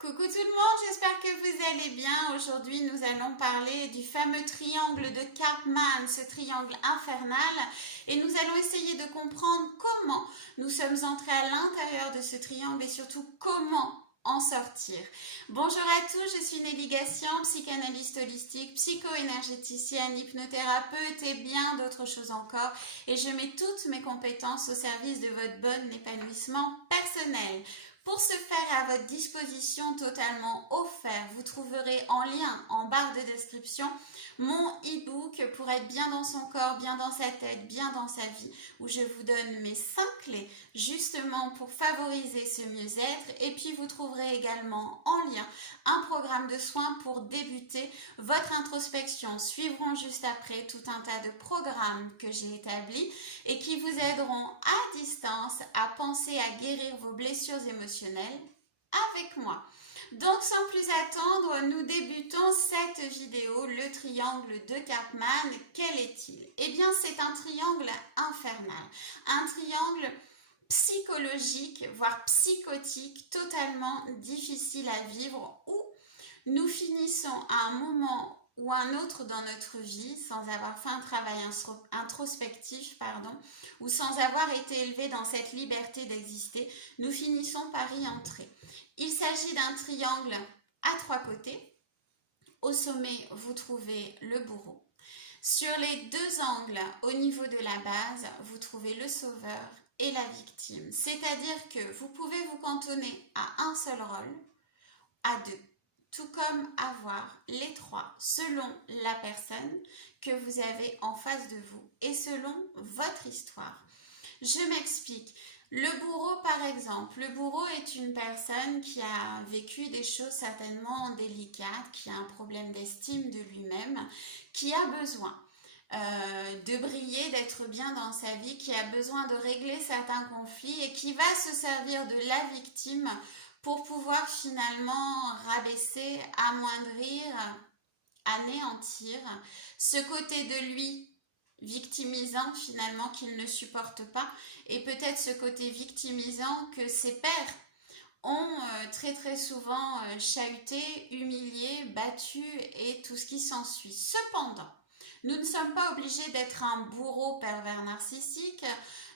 Coucou tout le monde, j'espère que vous allez bien. Aujourd'hui, nous allons parler du fameux triangle de Karpman, ce triangle infernal, et nous allons essayer de comprendre comment nous sommes entrés à l'intérieur de ce triangle et surtout comment en sortir. Bonjour à tous, je suis Nelly Gassian, psychanalyste holistique, psycho-énergéticienne, hypnothérapeute et bien d'autres choses encore, et je mets toutes mes compétences au service de votre bon épanouissement personnel. Pour ce faire, à votre disposition totalement offert, vous trouverez en lien en barre de description mon e-book pour être bien dans son corps, bien dans sa tête, bien dans sa vie, où je vous donne mes 5 clés justement pour favoriser ce mieux-être. Et puis vous trouverez également en lien un programme de soins pour débuter votre introspection. Suivront juste après tout un tas de programmes que j'ai établis et qui vous aideront à distance à penser à guérir vos blessures émotionnelles avec moi. Donc sans plus attendre, nous débutons cette vidéo, le triangle de Karpman. Quel est-il? Eh bien c'est un triangle infernal, un triangle psychologique, voire psychotique, totalement difficile à vivre, où nous finissons à un moment ou un autre dans notre vie sans avoir fait un travail introspectif, ou sans avoir été élevé dans cette liberté d'exister, nous finissons par y entrer. Il s'agit d'un triangle à 3 côtés. Au sommet, vous trouvez le bourreau. Sur les 2 angles, au niveau de la base, vous trouvez le sauveur et la victime. C'est-à-dire que vous pouvez vous cantonner à un seul rôle, à 2. Tout comme avoir les 3 selon la personne que vous avez en face de vous et selon votre histoire. Je m'explique. Le bourreau, par exemple, le bourreau est une personne qui a vécu des choses certainement délicates, qui a un problème d'estime de lui-même, qui a besoin de briller, d'être bien dans sa vie, qui a besoin de régler certains conflits et qui va se servir de la victime pour pouvoir finalement rabaisser, amoindrir, anéantir ce côté de lui victimisant finalement qu'il ne supporte pas, et peut-être ce côté victimisant que ses pères ont très souvent chahuté, humilié, battu et tout ce qui s'ensuit. Cependant, nous ne sommes pas obligés d'être un bourreau pervers narcissique.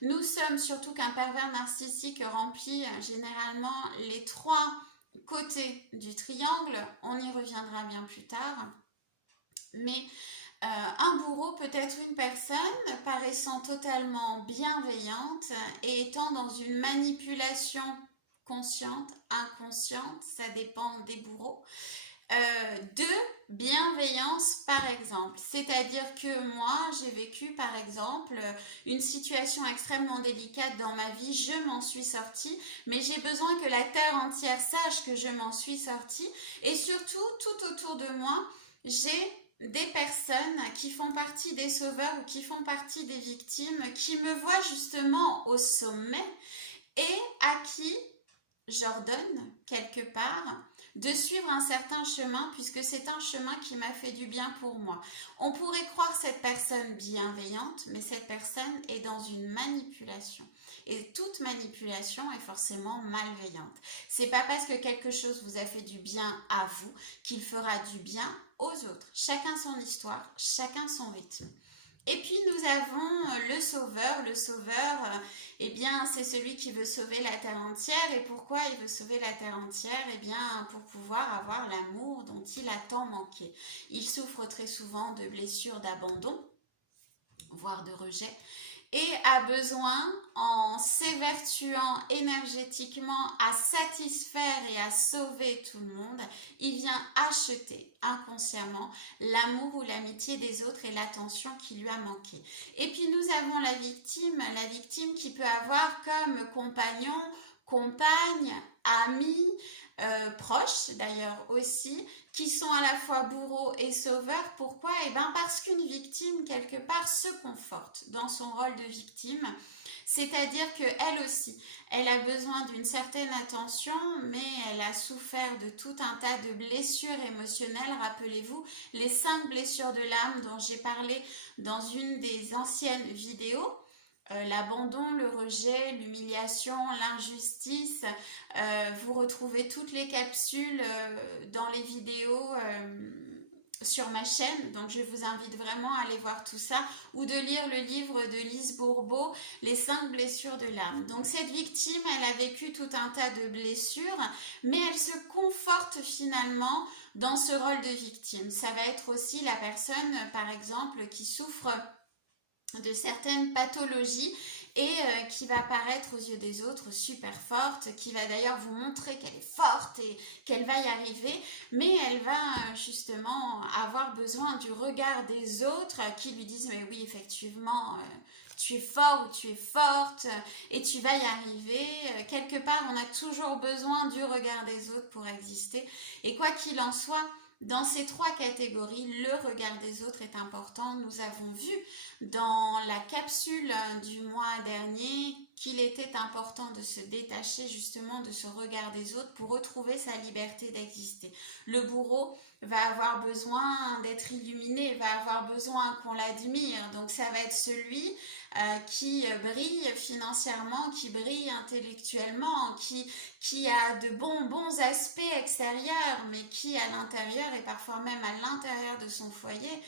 Nous sommes surtout qu'un pervers narcissique remplit généralement les 3 côtés du triangle. On y reviendra bien plus tard. Mais un bourreau peut être une personne paraissant totalement bienveillante et étant dans une manipulation consciente, inconsciente, ça dépend des bourreaux, de bienveillance par exemple. C'est-à-dire que moi, j'ai vécu par exemple une situation extrêmement délicate dans ma vie, je m'en suis sortie, mais j'ai besoin que la terre entière sache que je m'en suis sortie, et surtout, tout autour de moi, j'ai des personnes qui font partie des sauveurs ou qui font partie des victimes, qui me voient justement au sommet et à qui j'ordonne quelque part de suivre un certain chemin, puisque c'est un chemin qui m'a fait du bien pour moi. On pourrait croire cette personne bienveillante, mais cette personne est dans une manipulation. Et toute manipulation est forcément malveillante. C'est pas parce que quelque chose vous a fait du bien à vous qu'il fera du bien aux autres. Chacun son histoire, chacun son rythme. Et puis nous avons le sauveur. Le sauveur, eh bien, c'est celui qui veut sauver la terre entière. Et pourquoi il veut sauver la terre entière? Eh bien, pour pouvoir avoir l'amour dont il a tant manqué. Il souffre très souvent de blessures d'abandon, voire de rejet, et a besoin, en s'évertuant énergétiquement à satisfaire et à sauver tout le monde, il vient acheter inconsciemment l'amour ou l'amitié des autres et l'attention qui lui a manqué. Et puis nous avons la victime qui peut avoir comme compagnon, compagne, ami, proches d'ailleurs aussi, qui sont à la fois bourreaux et sauveurs. Pourquoi? Eh bien parce qu'une victime quelque part se conforte dans son rôle de victime, c'est-à-dire qu'elle aussi, elle a besoin d'une certaine attention, mais elle a souffert de tout un tas de blessures émotionnelles. Rappelez-vous les 5 blessures de l'âme dont j'ai parlé dans une des anciennes vidéos. l'abandon, le rejet, l'humiliation, l'injustice. Vous retrouvez toutes les capsules dans les vidéos sur ma chaîne, donc je vous invite vraiment à aller voir tout ça ou de lire le livre de Lise Bourbeau, Les 5 blessures de l'âme. Donc cette victime, elle a vécu tout un tas de blessures, mais elle se conforte finalement dans ce rôle de victime. Ça va être aussi la personne, par exemple, qui souffre de certaines pathologies et qui va paraître aux yeux des autres super forte, qui va d'ailleurs vous montrer qu'elle est forte et qu'elle va y arriver, mais elle va justement avoir besoin du regard des autres qui lui disent mais oui effectivement tu es fort ou tu es forte et tu vas y arriver. Quelque part on a toujours besoin du regard des autres pour exister et quoi qu'il en soit, dans ces 3 catégories, le regard des autres est important. Nous avons vu dans la capsule du mois dernier qu'il était important de se détacher justement de ce regard des autres pour retrouver sa liberté d'exister. Le bourreau va avoir besoin d'être illuminé, va avoir besoin qu'on l'admire. Donc ça va être celui qui brille financièrement, qui brille intellectuellement, qui a de bons aspects extérieurs, mais qui à l'intérieur et parfois même à l'intérieur de son foyer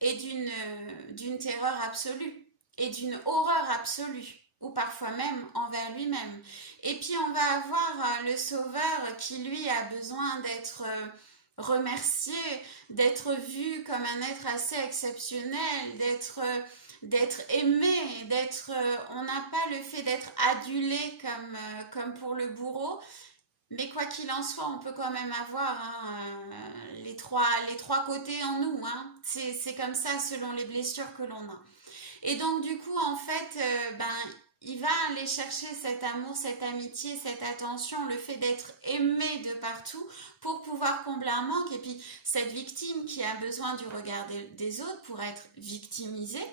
est d'une terreur absolue et d'une horreur absolue ou parfois même envers lui-même. Et puis on va avoir le sauveur qui lui a besoin d'être remercié, d'être vu comme un être assez exceptionnel, d'être aimé, on n'a pas le fait d'être adulé comme pour le bourreau, mais quoi qu'il en soit, on peut quand même avoir les trois côtés en nous. Hein. C'est comme ça selon les blessures que l'on a. Et donc du coup, en fait, il va aller chercher cet amour, cette amitié, cette attention, le fait d'être aimé de partout pour pouvoir combler un manque. Et puis cette victime qui a besoin du regard des autres pour être victimisée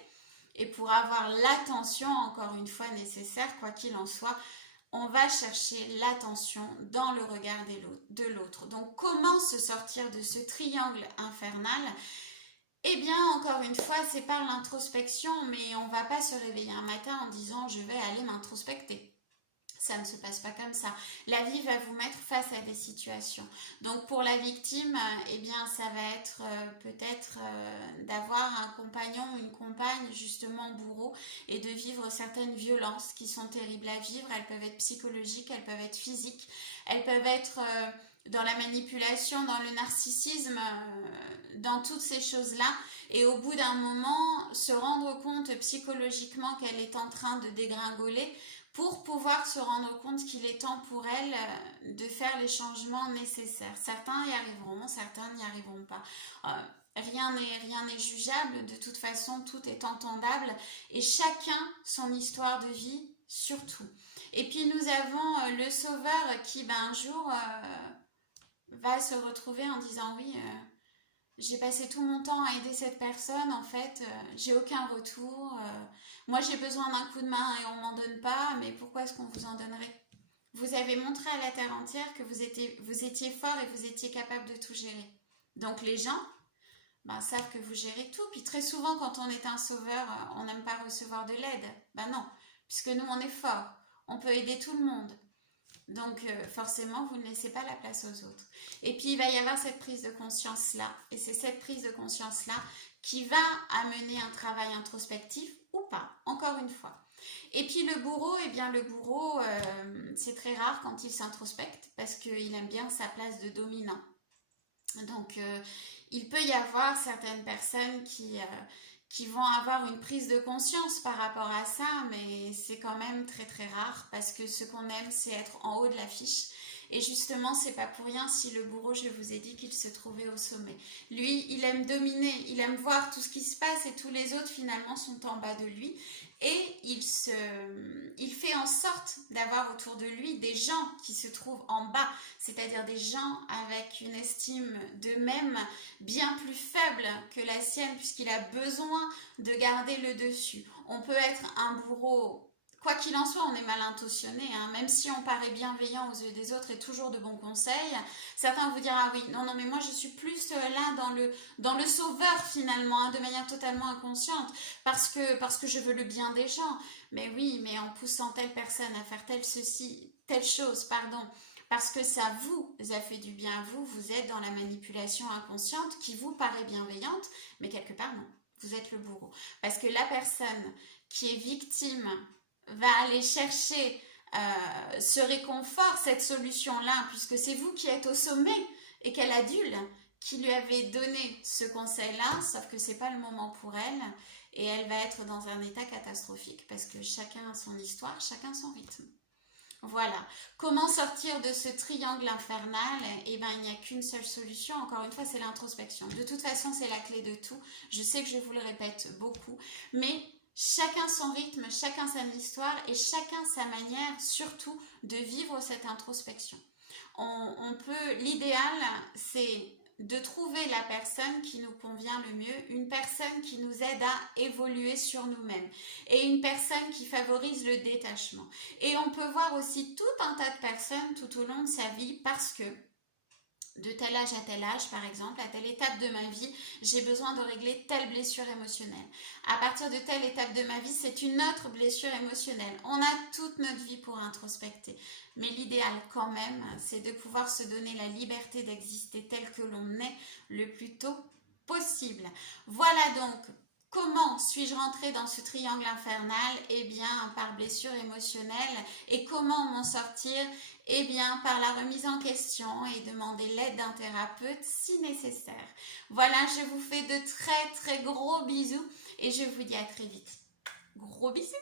et pour avoir l'attention, encore une fois, nécessaire, quoi qu'il en soit, on va chercher l'attention dans le regard de l'autre. Donc comment se sortir de ce triangle infernal ? Eh bien, encore une fois, c'est par l'introspection, mais on ne va pas se réveiller un matin en disant « je vais aller m'introspecter ». Ça ne se passe pas comme ça. La vie va vous mettre face à des situations. Donc pour la victime, eh bien ça va être peut-être d'avoir un compagnon ou une compagne justement bourreau et de vivre certaines violences qui sont terribles à vivre. Elles peuvent être psychologiques, elles peuvent être physiques, elles peuvent être dans la manipulation, dans le narcissisme, dans toutes ces choses-là. Et au bout d'un moment, se rendre compte psychologiquement qu'elle est en train de dégringoler pour pouvoir se rendre compte qu'il est temps pour elle de faire les changements nécessaires. Certains y arriveront, certains n'y arriveront pas. Rien n'est jugeable, de toute façon tout est entendable et chacun son histoire de vie surtout. Et puis nous avons le sauveur qui un jour va se retrouver en disant oui, j'ai passé tout mon temps à aider cette personne, en fait, j'ai aucun retour. Moi, j'ai besoin d'un coup de main et on m'en donne pas, mais pourquoi est-ce qu'on vous en donnerait? Vous avez montré à la terre entière que vous étiez fort et vous étiez capable de tout gérer. Donc les gens savent que vous gérez tout. Puis très souvent, quand on est un sauveur, on n'aime pas recevoir de l'aide. Non, puisque nous, on est fort. On peut aider tout le monde. Donc forcément, vous ne laissez pas la place aux autres. Et puis, il va y avoir cette prise de conscience-là. Et c'est cette prise de conscience-là qui va amener un travail introspectif ou pas, encore une fois. Et puis le bourreau, c'est très rare quand il s'introspecte parce qu'il aime bien sa place de dominant. Donc, il peut y avoir certaines personnes qui vont avoir une prise de conscience par rapport à ça, mais c'est quand même très très rare parce que ce qu'on aime, c'est être en haut de l'affiche. Et justement, c'est pas pour rien si le bourreau, je vous ai dit qu'il se trouvait au sommet. Lui, il aime dominer, il aime voir tout ce qui se passe et tous les autres finalement sont en bas de lui. Et il fait en sorte d'avoir autour de lui des gens qui se trouvent en bas, c'est-à-dire des gens avec une estime d'eux-mêmes bien plus faible que la sienne puisqu'il a besoin de garder le dessus. On peut être un bourreau quoi qu'il en soit, on est mal intentionné, hein. Même si on paraît bienveillant aux yeux des autres et toujours de bons conseils, certains vous diront, ah oui, non, non, mais moi je suis plus là dans le sauveur finalement, hein, de manière totalement inconsciente, parce que je veux le bien des gens. Mais oui, mais en poussant telle personne à faire telle chose, pardon, parce que ça vous a fait du bien à vous, vous êtes dans la manipulation inconsciente qui vous paraît bienveillante, mais quelque part non, vous êtes le bourreau. Parce que la personne qui est victime va aller chercher ce réconfort, cette solution-là, puisque c'est vous qui êtes au sommet et qu'elle adulte qui lui avait donné ce conseil-là, sauf que c'est pas le moment pour elle, et elle va être dans un état catastrophique, parce que chacun a son histoire, chacun son rythme. Voilà. Comment sortir de ce triangle infernal? Eh bien, il n'y a qu'une seule solution. Encore une fois, c'est l'introspection. De toute façon, c'est la clé de tout. Je sais que je vous le répète beaucoup, mais chacun son rythme, chacun sa histoire et chacun sa manière, surtout, de vivre cette introspection. L'idéal, c'est de trouver la personne qui nous convient le mieux, une personne qui nous aide à évoluer sur nous-mêmes et une personne qui favorise le détachement. Et on peut voir aussi tout un tas de personnes tout au long de sa vie parce que de tel âge à tel âge, par exemple, à telle étape de ma vie, j'ai besoin de régler telle blessure émotionnelle. À partir de telle étape de ma vie, c'est une autre blessure émotionnelle. On a toute notre vie pour introspecter. Mais l'idéal quand même, c'est de pouvoir se donner la liberté d'exister tel que l'on est le plus tôt possible. Voilà donc comment suis-je rentrée dans ce triangle infernal? Eh bien, par blessure émotionnelle. Et comment m'en sortir? Eh bien, par la remise en question et demander l'aide d'un thérapeute si nécessaire. Voilà, je vous fais de très très gros bisous et je vous dis à très vite. Gros bisous!